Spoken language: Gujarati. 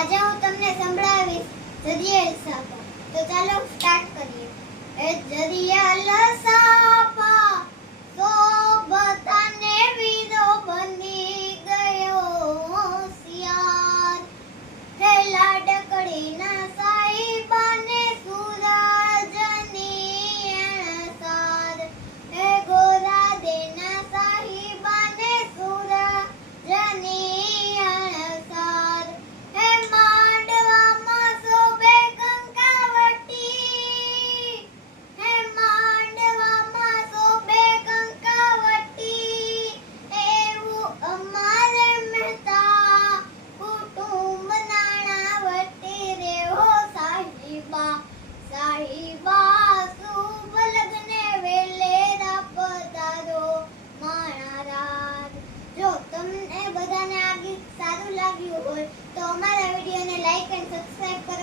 આજે હું તમને સંભળાવીશ જરિયલ સાપા. તો ચાલો સ્ટાર્ટ કરીએ. એ જરિયલ સાપા સો બધાને વીરો બની ગયો હોશિયાર. હે લાડકડીના સાહિબાને સૂરજની અણસાર. હે ગોરા દેના સાહિબાને સૂરજની અણસાર. હે માંડવામાં શોભે કંકાવટી. હે માંડવામાં શોભે કંકાવટી. એવું અમારે મહેતા કુટુંબ નાણાવટી રે હો સાહિબા. સાહિબા શુભ લગ્ને વેલેરા પધારો મારા રાજ. જો તમને બધાને આ ગીત સારું લાગ્યું હોય તો અમારા વિડીયોને લાઈક એન્ડ સબસ્ક્રાઇબ કરો.